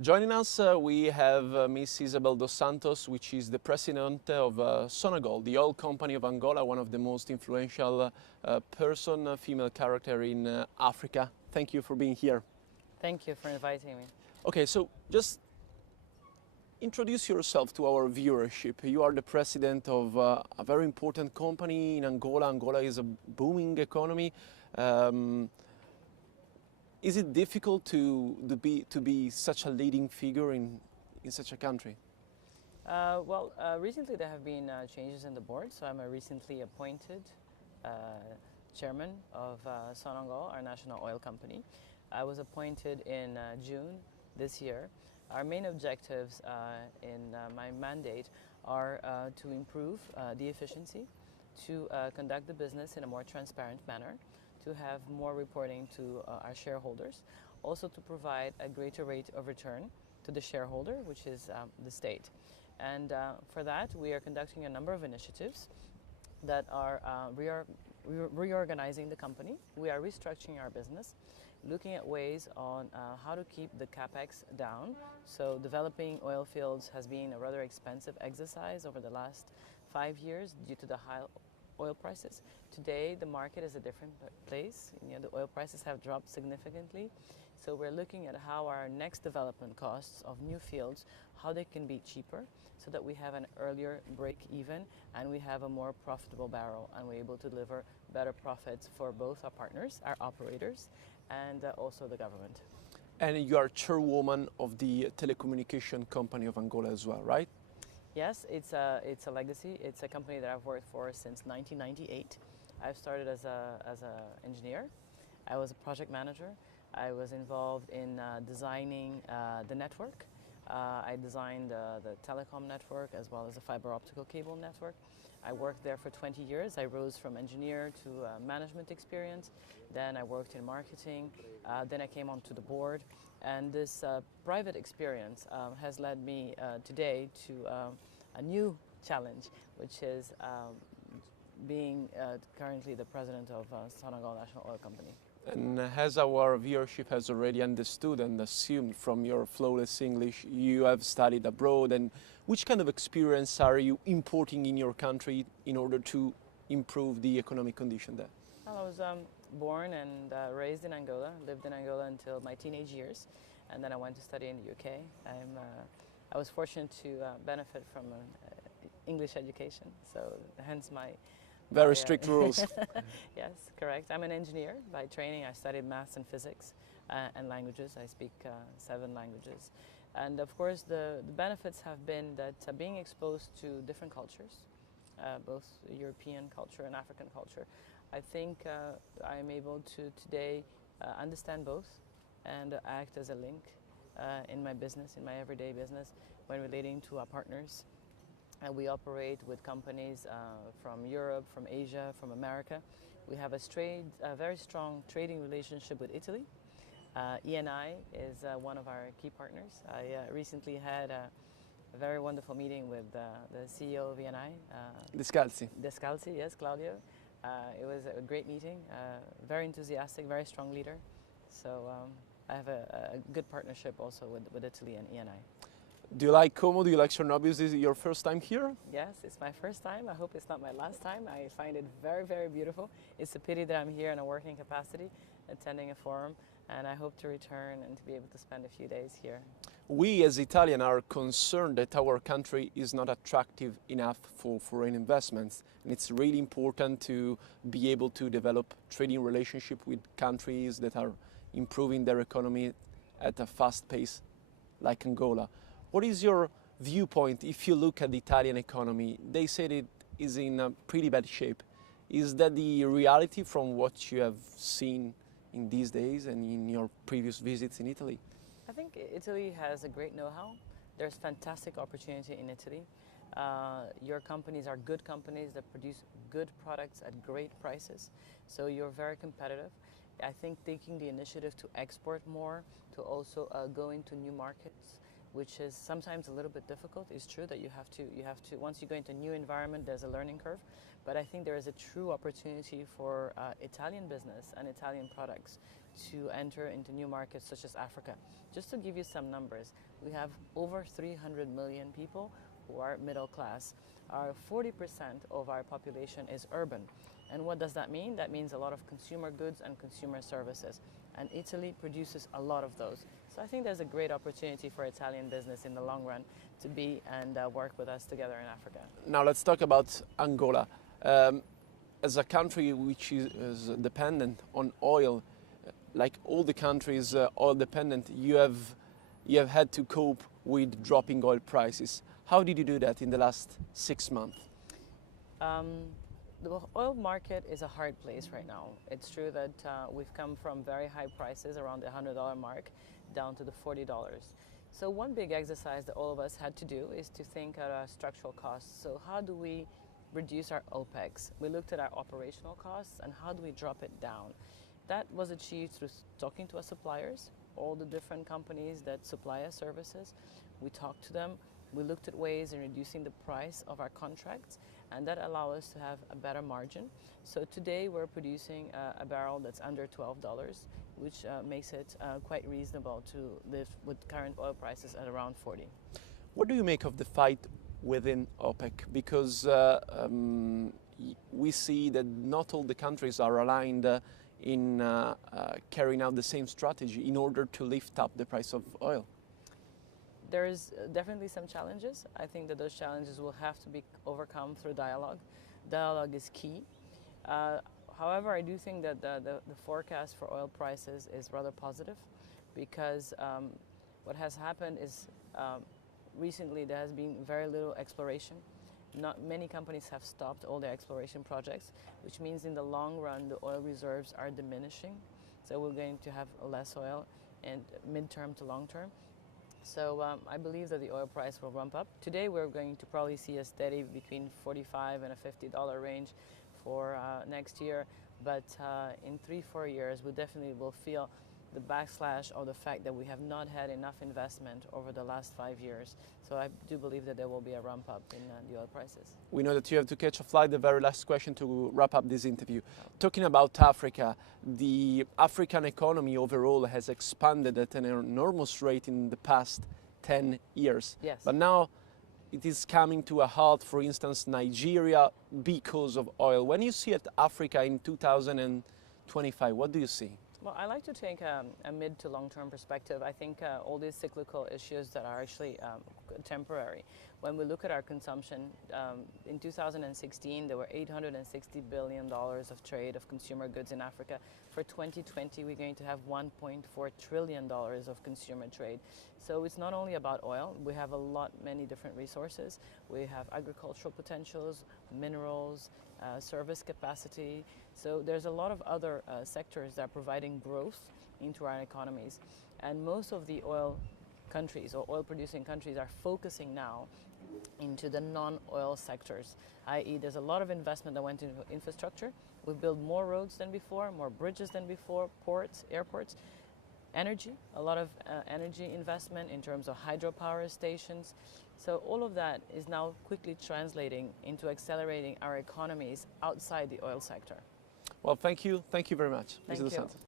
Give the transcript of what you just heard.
Joining us, we have Miss Isabel dos Santos, which is the president of Sonangol, the oil company of Angola, one of the most influential female character in Africa. Thank you for being here. Thank you for inviting me. Okay, so just introduce yourself to our viewership. You are the president of a very important company in Angola. Angola is a booming economy. Is it difficult to be such a leading figure in such a country? Recently there have been changes in the board, so I'm a recently appointed chairman of Sonangol, our national oil company. I was appointed in June this year. Our main objectives in my mandate are to improve the efficiency, to conduct the business in a more transparent manner, to have more reporting to our shareholders, also to provide a greater rate of return to the shareholder, which is the state. And for that, we are conducting a number of initiatives that are reorganizing the company. We are restructuring our business, looking at ways on how to keep the capex down. So developing oil fields has been a rather expensive exercise over the last 5 years due to the high oil prices. Today, the market is a different place. The oil prices have dropped significantly. So we're looking at how our next development costs of new fields, how they can be cheaper so that we have an earlier break even and we have a more profitable barrel and we're able to deliver better profits for both our partners, our operators, and also the government. And you are chairwoman of the telecommunication company of Angola as well, right? Yes, it's a legacy. It's a company that I've worked for since 1998. I've started as an engineer. I was a project manager. I was involved in designing the network. I designed the telecom network as well as the fiber optical cable network. I worked there for 20 years. I rose from engineer to management experience. Then I worked in marketing. Then I came onto the board. And this private experience has led me today to a new challenge, which is being currently the president of Sonangol National Oil Company. And as our viewership has already understood and assumed from your flawless English, you have studied abroad. And which kind of experience are you importing in your country in order to improve the economic condition there? Well, I was born and raised in Angola, lived in Angola until my teenage years, and then I went to study in the UK. I was fortunate to benefit from an English education, so hence my... Very strict rules. Yes, correct. I'm an engineer by training. I studied maths and physics and languages. I speak 7 languages. And of course, the benefits have been that being exposed to different cultures, both European culture and African culture, I think I'm able to today understand both and act as a link in my business, in my everyday business, when relating to our partners. We operate with companies from Europe, from Asia, from America. We have a very strong trading relationship with Italy. ENI is one of our key partners. I recently had a very wonderful meeting with the CEO of ENI. Descalzi. Descalzi, yes, Claudio. It was a great meeting, very enthusiastic, very strong leader. So I have a good partnership also with Italy and ENI. Do you like Como? Do you like Chernobyl? Is this your first time here? Yes, it's my first time. I hope it's not my last time. I find it very, very beautiful. It's a pity that I'm here in a working capacity, attending a forum, and I hope to return and to be able to spend a few days here. We as Italians are concerned that our country is not attractive enough for foreign investments. And it's really important to be able to develop trading relationship with countries that are improving their economy at a fast pace, like Angola. What is your viewpoint if you look at the Italian economy? They said it is in a pretty bad shape. Is that the reality from what you have seen in these days and in your previous visits in Italy? I think Italy has a great know-how. There's fantastic opportunity in Italy. Your companies are good companies that produce good products at great prices. So you're very competitive. I think taking the initiative to export more, to also go into new markets, which is sometimes a little bit difficult. It's true that you have to, once you go into a new environment, there's a learning curve. But I think there is a true opportunity for Italian business and Italian products to enter into new markets such as Africa. Just to give you some numbers, we have over 300 million people who are middle class. 40% of our population is urban. And what does that mean? That means a lot of consumer goods and consumer services. And Italy produces a lot of those. So I think there's a great opportunity for Italian business in the long run to be and work with us together in Africa. Now let's talk about Angola. As a country which is dependent on oil, like all the countries oil dependent, you have had to cope with dropping oil prices. How did you do that in the last 6 months? The oil market is a hard place right now. It's true that we've come from very high prices around the $100 mark down to the $40. So one big exercise that all of us had to do is to think at our structural costs. So how do we reduce our OPEX? We looked at our operational costs and how do we drop it down? That was achieved through talking to our suppliers, all the different companies that supply us services. We talked to them. We looked at ways in reducing the price of our contracts, and that allowed us to have a better margin. So today we're producing a barrel that's under $12, which makes it quite reasonable to live with current oil prices at around 40. What do you make of the fight within OPEC? Because we see that not all the countries are aligned in carrying out the same strategy in order to lift up the price of oil. There's definitely some challenges. I think that those challenges will have to be overcome through dialogue. Dialogue is key. However, I do think that the forecast for oil prices is rather positive because what has happened is recently there has been very little exploration. Not many companies have stopped all their exploration projects, which means in the long run the oil reserves are diminishing. So we're going to have less oil in mid-term to long-term. So I believe that the oil price will ramp up. Today we're going to probably see a steady between $45 and a $50 range for next year. But in 3-4 years we definitely will feel the backslash of the fact that we have not had enough investment over the last 5 years. So I do believe that there will be a ramp up in the oil prices. We know that you have to catch a flight. The very last question to wrap up this interview. Talking about Africa, the African economy overall has expanded at an enormous rate in the past 10 years. Yes. But now it is coming to a halt, for instance, Nigeria, because of oil. When you see at Africa in 2025, what do you see? Well, I like to take a mid to long-term perspective. I think all these cyclical issues that are actually temporary. When we look at our consumption, in 2016 there were $860 billion of trade of consumer goods in Africa. For 2020 we're going to have $1.4 trillion of consumer trade. So it's not only about oil. We have many different resources. We have agricultural potentials, minerals, service capacity. So there's a lot of other sectors that are providing growth into our economies. And most of the oil countries or oil producing countries are focusing now into the non-oil sectors, i.e. there's a lot of investment that went into infrastructure. We've built more roads than before, more bridges than before, ports, airports, energy, a lot of energy investment in terms of hydropower stations. So all of that is now quickly translating into accelerating our economies outside the oil sector. Well, thank you very much, Thank Isabel dos you. Santos.